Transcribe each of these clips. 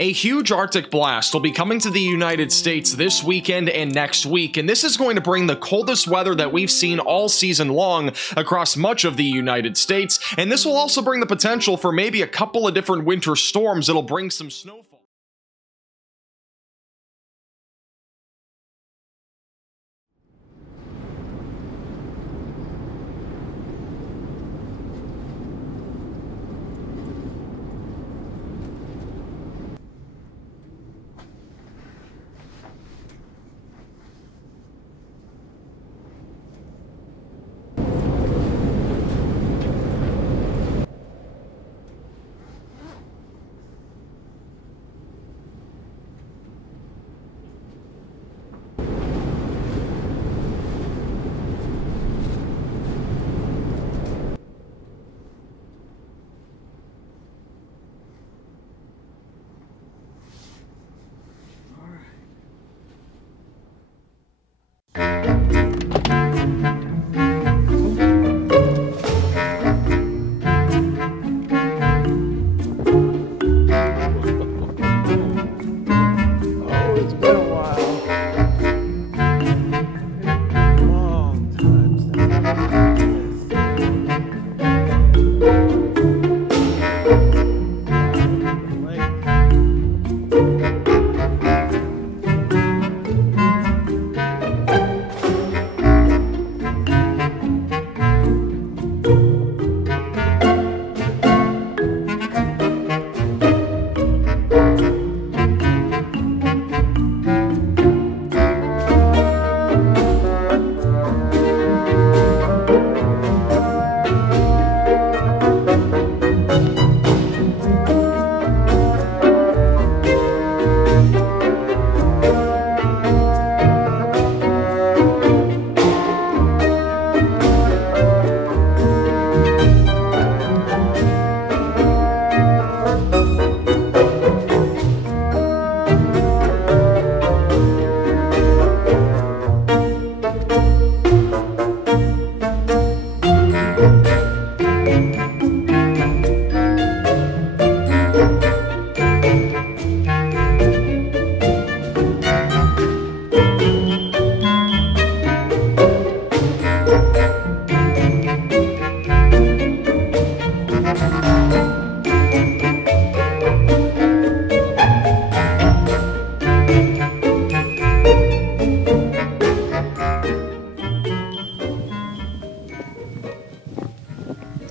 A huge Arctic blast will be coming to the United States this weekend and next week, and this is going to bring the coldest weather that we've seen all season long across much of the United States, and this will also bring the potential for maybe a couple of different winter storms that'll bring some snowfall.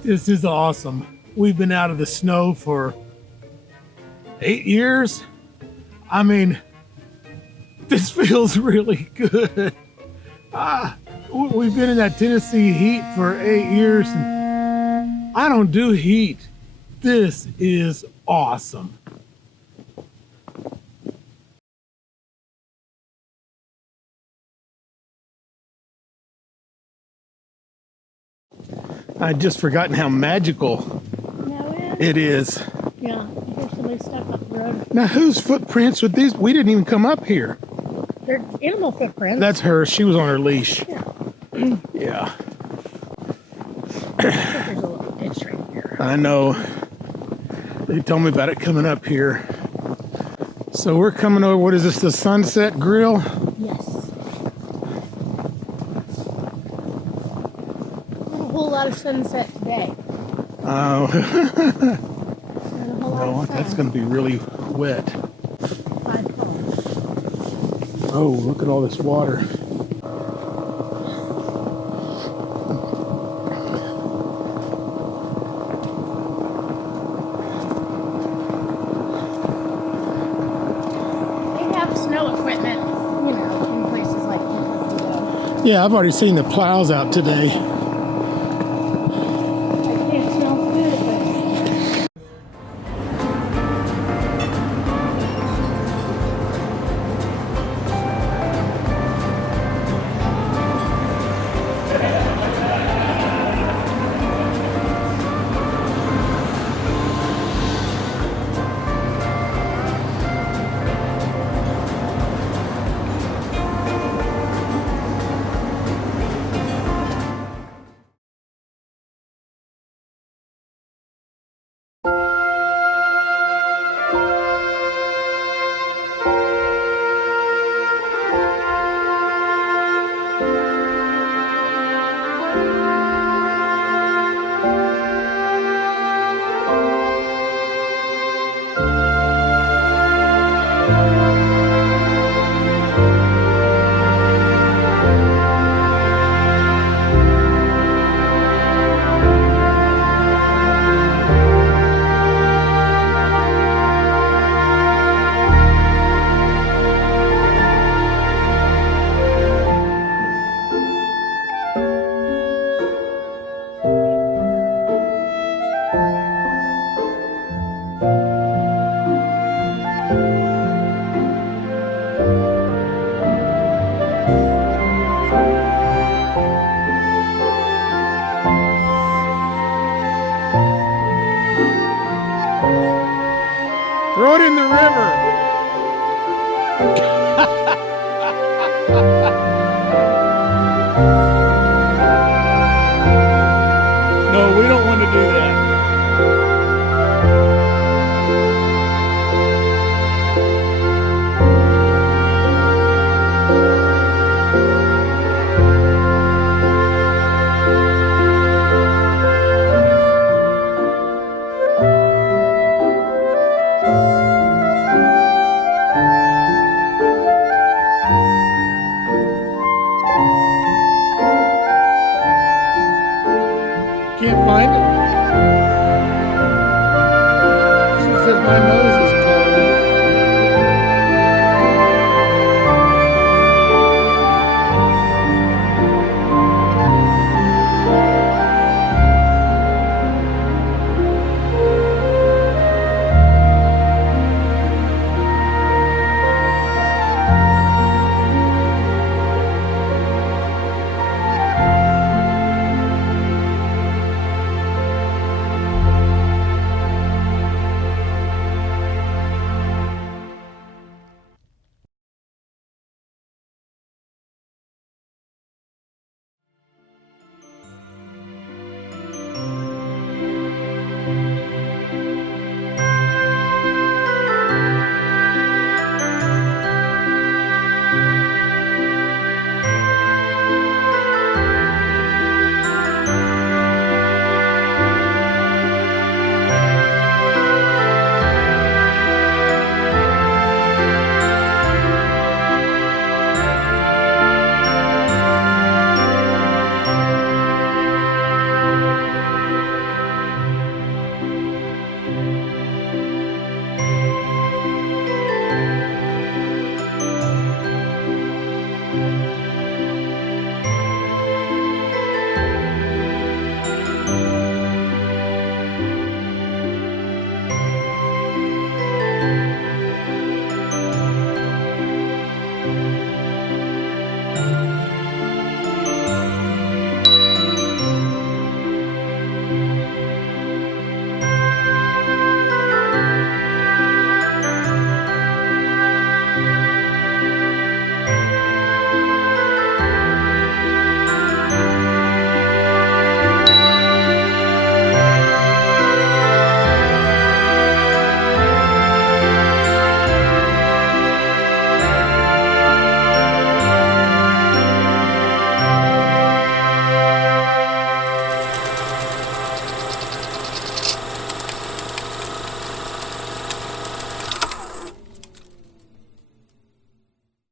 This is awesome. We've been out of the snow for 8 years. I mean, This feels really good. We've been in that Tennessee heat for 8 years, and I don't do heat. This is awesome. I'd just forgotten how magical it is. Yeah, there's somebody stuck up the road. Now, whose footprints with these? We didn't even come up here. They're animal footprints. That's her. She was on her leash. Yeah. Yeah. There's a little ditch right here. I know. They told me about it coming up here. So we're coming over. What is this? The Sunset Grill? Yes. Not a whole lot of sunset today. Oh. Not a whole lot No, of sun. that's going to be really wet. 5 cones. Oh, look at all this water. They have snow equipment, in places like Kentucky. Yeah, I've already seen the plows out today. I can't smell food, but Throw it in the river.